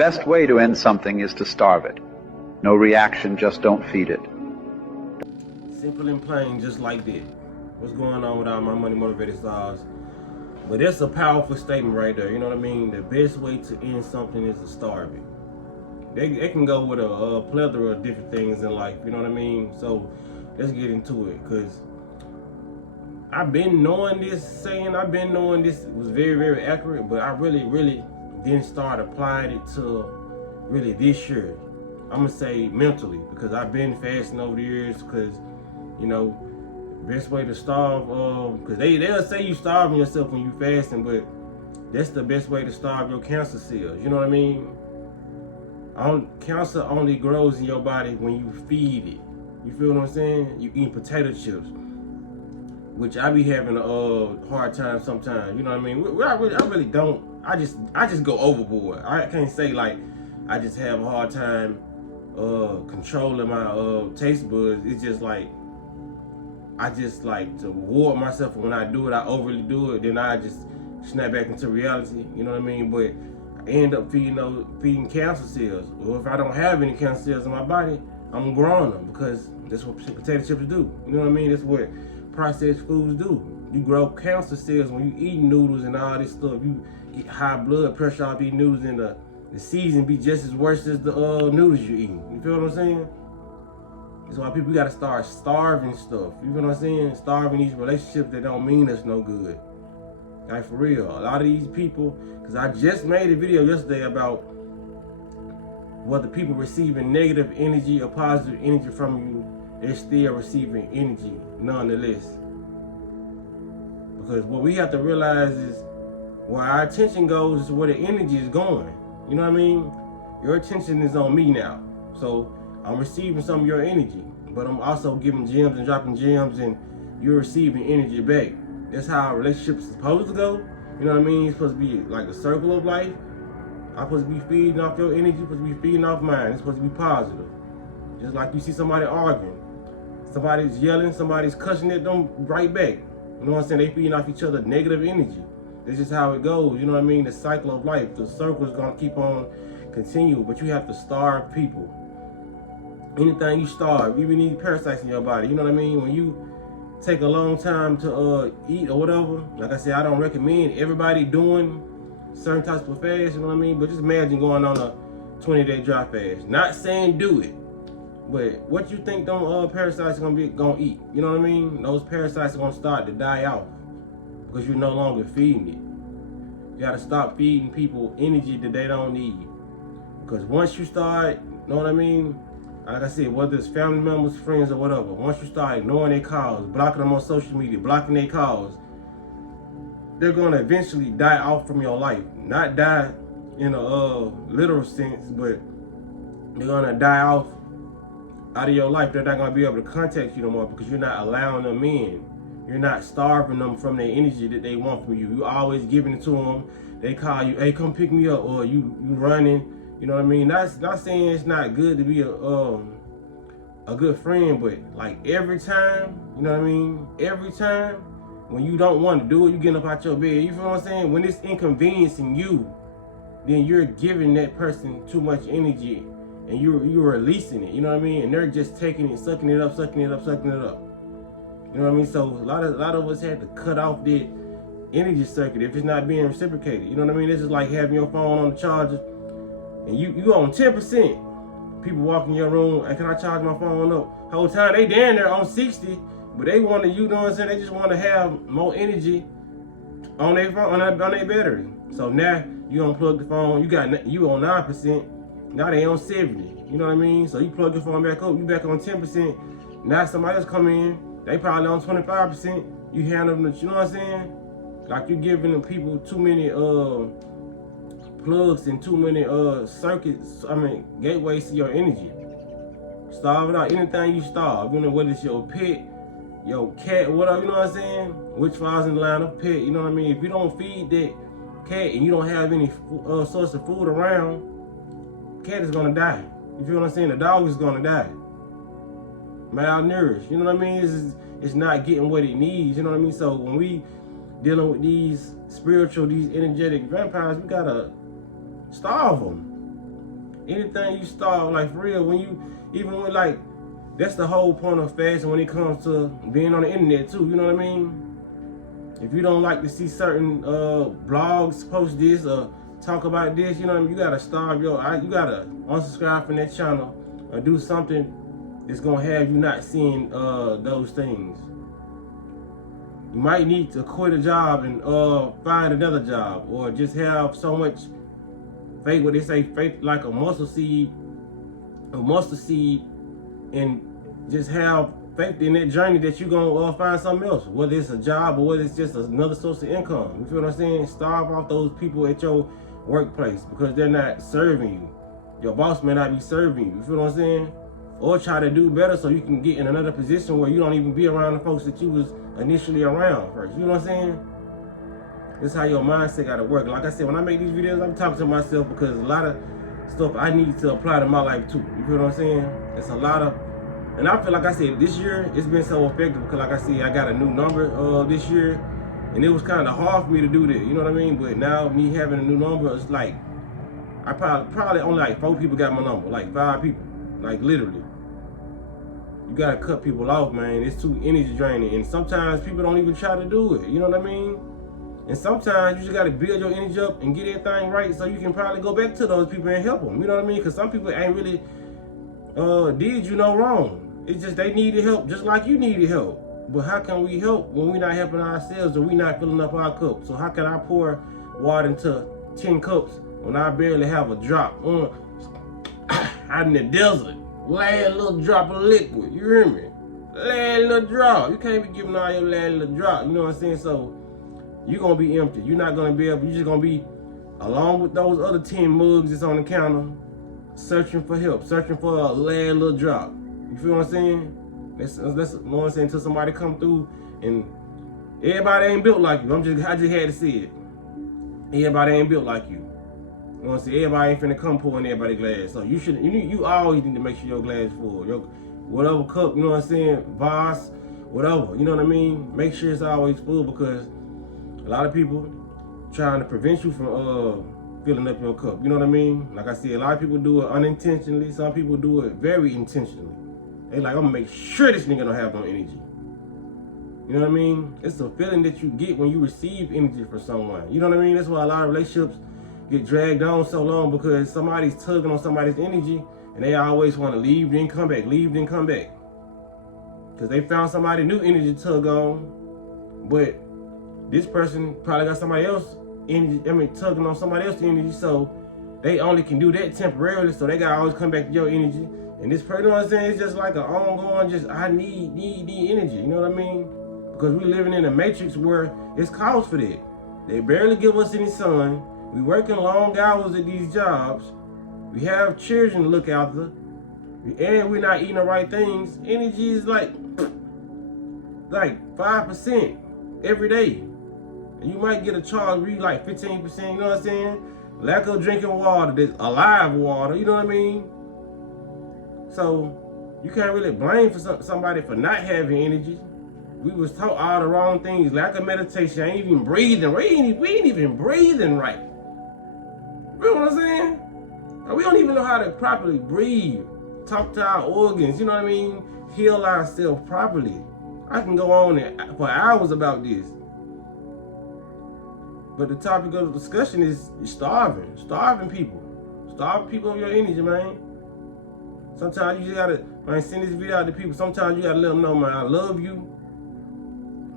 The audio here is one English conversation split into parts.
Best way to end something is to starve it. No reaction, just don't feed it. Simple and plain, just like that. What's going on with all my money motivated stars? But that's a powerful statement right there. You know what I mean? The best way to end something is to starve it. They can go with a plethora of different things in life. You know what I mean? So let's get into it, because I've been knowing this saying. I've been knowing this was very, very accurate, but I really didn't start applying it to really this year. I'm gonna say mentally, because I've been fasting over the years, because you know, best way to starve, because they'll say you starving yourself when you fasting, but that's the best way to starve your cancer cells. You know what I mean? Cancer only grows in your body when you feed it. You feel what I'm saying? You eat potato chips, which I be having a hard time sometimes. You know what I mean? I really don't. I just go overboard. I can't say like I just have a hard time controlling my taste buds. It's just like I just like to reward myself, and when I do it, I overly do it. Then I just snap back into reality. You know what I mean? But I end up feeding cancer cells. Or if I don't have any cancer cells in my body, I'm growing them, because that's what potato chips do. You know what I mean? That's what processed foods do. You grow cancer cells when you eat noodles and all this stuff. You get high blood pressure off these noodles, and the season be just as worse as the noodles you eating. You feel what I'm saying? That's why people gotta start starving stuff. You feel what I'm saying? Starving these relationships that don't mean us no good. Like, for real, a lot of these people, because I just made a video yesterday about whether people receiving negative energy or positive energy from you, they're still receiving energy nonetheless. Because what we have to realize is where our attention goes is where the energy is going. You know what I mean? Your attention is on me now. So I'm receiving some of your energy, but I'm also giving gems and dropping gems, and you're receiving energy back. That's how relationships are supposed to go. You know what I mean? It's supposed to be like a circle of life. I'm supposed to be feeding off your energy, supposed to be feeding off mine. It's supposed to be positive. Just like you see somebody arguing, somebody's yelling, somebody's cussing at them right back. You know what I'm saying? They feeding off each other negative energy. That's just how it goes. You know what I mean? The cycle of life, the circle is gonna keep on continuing, but you have to starve people. Anything you starve, even these parasites in your body. You know what I mean? When you take a long time to eat or whatever, like I said, I don't recommend everybody doing certain types of fast, you know what I mean? But just imagine going on a 20-day dry fast. Not saying do it, but what you think them parasites are gonna eat? You know what I mean? Those parasites are gonna start to die off because you're no longer feeding it. You gotta stop feeding people energy that they don't need. Because once you start, you know what I mean? Like I said, whether it's family members, friends, or whatever, once you start ignoring their calls, blocking them on social media, blocking their calls, they're gonna eventually die off from your life. Not die in a literal sense, but they're gonna die off out of your life. They're not gonna be able to contact you no more because you're not allowing them in. You're not starving them from their energy that they want from you. You're always giving it to them. They call you, hey, come pick me up, or you running. You know what I mean? That's not saying it's not good to be a good friend, but like every time, you know what I mean? Every time when you don't want to do it, you getting up out your bed. You feel what I'm saying? When it's inconveniencing you, then you're giving that person too much energy, and you're releasing it. You know what I mean? And they're just taking it, sucking it up, sucking it up, sucking it up. You know what I mean? So a lot of us had to cut off that energy circuit if it's not being reciprocated. You know what I mean? This is like having your phone on the charger, and you on 10%. People walk in your room, and can I charge my phone up? Whole time they down there on 60, but they want to, you know what I'm saying? They just want to have more energy on their phone, on their battery. So now you unplug the phone, you on 9%, now they on 70. You know what I mean? So you plug your phone back up, you back on 10%. Now somebody else come in, they probably on 25%. You handle them, you know what I'm saying? Like you're giving them people too many plugs and too many circuits, gateways to your energy. Starve it out. Anything you starve, you know, whether it's your pet, your cat, whatever, you know what I'm saying? Which falls in the line of pet, you know what I mean? If you don't feed that cat and you don't have any source of food around, cat is gonna die. You feel what I'm saying? The dog is gonna die. Malnourished, you know what I mean? It's not getting what it needs, you know what I mean? So when we dealing with these spiritual, these energetic vampires, we gotta starve them. anything you start, like for real, even when like, that's the whole point of fasting when it comes to being on the internet too, you know what I mean? If you don't like to see certain blogs post this or talk about this, you know what I mean? You gotta starve you gotta unsubscribe from that channel or do something that's gonna have you not seeing those things. You might need to quit a job and find another job, or just have so much faith, what they say, faith like a mustard seed, and just have faith in that journey that you're gonna find something else, whether it's a job or whether it's just another source of income. You feel what I'm saying? Starve off those people at your workplace because they're not serving you. Your boss may not be serving you. You feel what I'm saying? Or try to do better so you can get in another position where you don't even be around the folks that you was initially around first. You know what I'm saying? This is how your mindset gotta work. Like I said, when I make these videos, I'm talking to myself because a lot of stuff I need to apply to my life too. You feel what I'm saying? It's a lot of, and I feel like I said, this year, it's been so effective because like I said, I got a new number this year, and it was kind of hard for me to do that, you know what I mean? But now me having a new number, it's like, I probably only like 4 people got my number, like 5 people, like literally. You gotta cut people off, man. It's too energy draining, and sometimes people don't even try to do it, you know what I mean? And sometimes you just gotta build your energy up and get everything right so you can probably go back to those people and help them, you know what I mean? Because some people ain't really did you no wrong. It's just they needed help just like you needed help. But how can we help when we're not helping ourselves or we're not filling up our cup? So how can I pour water into 10 cups when I barely have a drop out in the desert? Last little drop of liquid, you hear me? Last little drop. You can't be giving all your last little drop, you know what I'm saying? So you're gonna be empty. You're not gonna be able, you're just gonna be along with those other 10 mugs that's on the counter, searching for help, searching for a last little drop. You feel what I'm saying? That's you know what I'm saying, until somebody come through, and everybody ain't built like you. I just had to say it. Everybody ain't built like you. You know what I'm saying? Everybody ain't finna come pour in everybody's glass. So you always need to make sure your glass is full. Your whatever cup, you know what I'm saying, vase, whatever, you know what I mean? Make sure it's always full, because a lot of people trying to prevent you from filling up your cup. You know what I mean? Like I said, a lot of people do it unintentionally. Some people do it very intentionally. They like, I'm gonna make sure this nigga don't have no energy. You know what I mean? It's a feeling that you get when you receive energy from someone. You know what I mean? That's why a lot of relationships get dragged on so long, because somebody's tugging on somebody's energy and they always want to leave, then come back, leave, then come back. Because they found somebody new energy to tug on, but this person probably got somebody else energy, tugging on somebody else's energy, so they only can do that temporarily, so they gotta always come back to your energy. And this person, you know what I'm saying, it's just like an ongoing, just I need energy, you know what I mean? Because we're living in a matrix where it's calls for that. They barely give us any sun. We working long hours at these jobs. We have children to look after. And we're not eating the right things. Energy is like 5% every day. And you might get a charge where you like 15%, you know what I'm saying? Lack of drinking water, there's alive water, you know what I mean? So you can't really blame for somebody for not having energy. We was taught all the wrong things. Lack of meditation, ain't even breathing. We ain't even breathing right. You know what I'm saying? We don't even know how to properly breathe, talk to our organs, you know what I mean? Heal ourselves properly. I can go on for hours about this. But the topic of the discussion is starving people. Starving people of your energy, man. Sometimes you just gotta, man, send this video out to people. Sometimes you gotta let them know, man, I love you.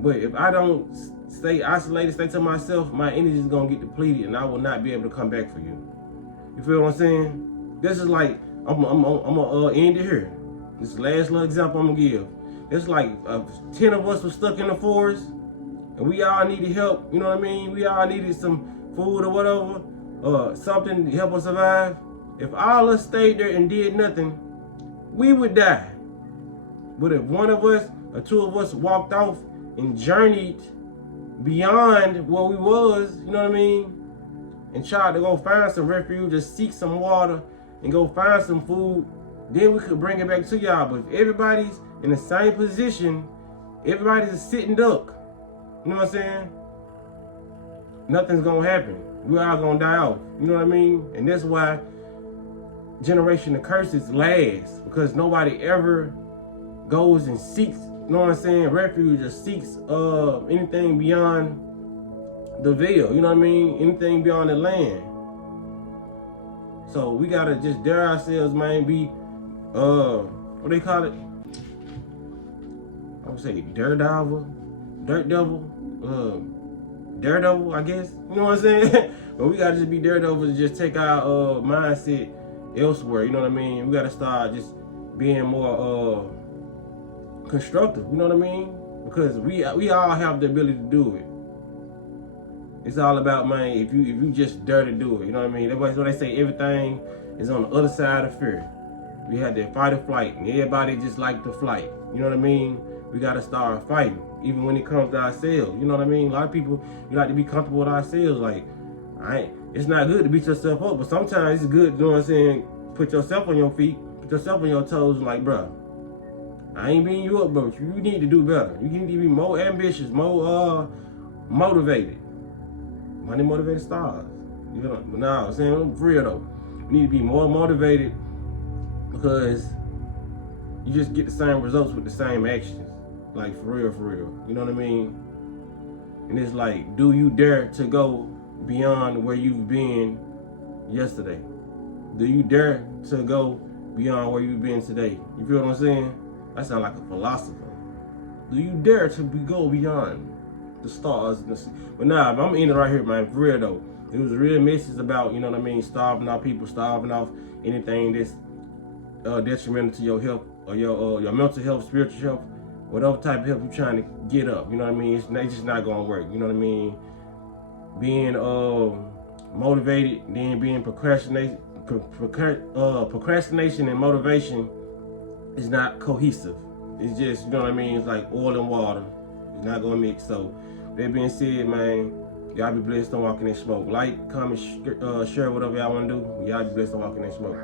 But if I don't stay isolated, stay to myself, my energy is gonna get depleted and I will not be able to come back for you. You feel what I'm saying? This is like, I'm gonna end it here. This is the last little example I'm gonna give. It's like 10 of us were stuck in the forest and we all needed help, you know what I mean? We all needed some food or whatever, something to help us survive. If all of us stayed there and did nothing, we would die. But if one of us or 2 of us walked off and journeyed beyond where we was, you know what I mean? And tried to go find some refuge, just seek some water and go find some food, then we could bring it back to y'all. But if everybody's in the same position, everybody's a sitting duck, you know what I'm saying? Nothing's gonna happen. We all gonna die off, you know what I mean? And that's why generation of curses last, because nobody ever goes and seeks, you know what I'm saying, refuge, or seeks anything beyond the veil, you know what I mean, anything beyond the land. So we gotta just dare ourselves, man, be what they call it? I would say daredevil, daredevil, I guess. You know what I'm saying? But we gotta just be daredevil to just take our mindset elsewhere. You know what I mean? We gotta start just being more constructive. You know what I mean? Because we all have the ability to do it. It's all about, man, if you just dare to do it. You know what I mean? That's why they say everything is on the other side of fear. We had that fight or flight, and everybody just like to flight. You know what I mean? We gotta start fighting, even when it comes to ourselves. You know what I mean? A lot of people, we like to be comfortable with ourselves. Like, it's not good to beat yourself up, but sometimes it's good, you know what I'm saying, put yourself on your feet, put yourself on your toes, and like, bro, I ain't beating you up, bro. You need to do better. You need to be more ambitious, more motivated. Money motivated stars. You know, nah, I'm saying, for real though. You need to be more motivated, because you just get the same results with the same actions. Like, for real, for real. You know what I mean? And it's like, do you dare to go beyond where you've been yesterday? Do you dare to go beyond where you've been today? You feel what I'm saying? That sounds like a philosopher. Do you dare to go beyond the stars? But nah, I'm ending right here, man. For real though. It was a real message about, you know what I mean, starving off people, starving off anything that's detrimental to your health, or your mental health, spiritual health, whatever type of help you're trying to get up. You know what I mean? It's just not gonna work. You know what I mean? Being motivated, then being procrastination and motivation is not cohesive. It's just, you know what I mean? It's like oil and water. It's not gonna mix. So that being said, man, y'all be blessed. Don't walk in that smoke. Like, comment, share whatever y'all wanna do. Y'all be blessed. Don't walk in that smoke.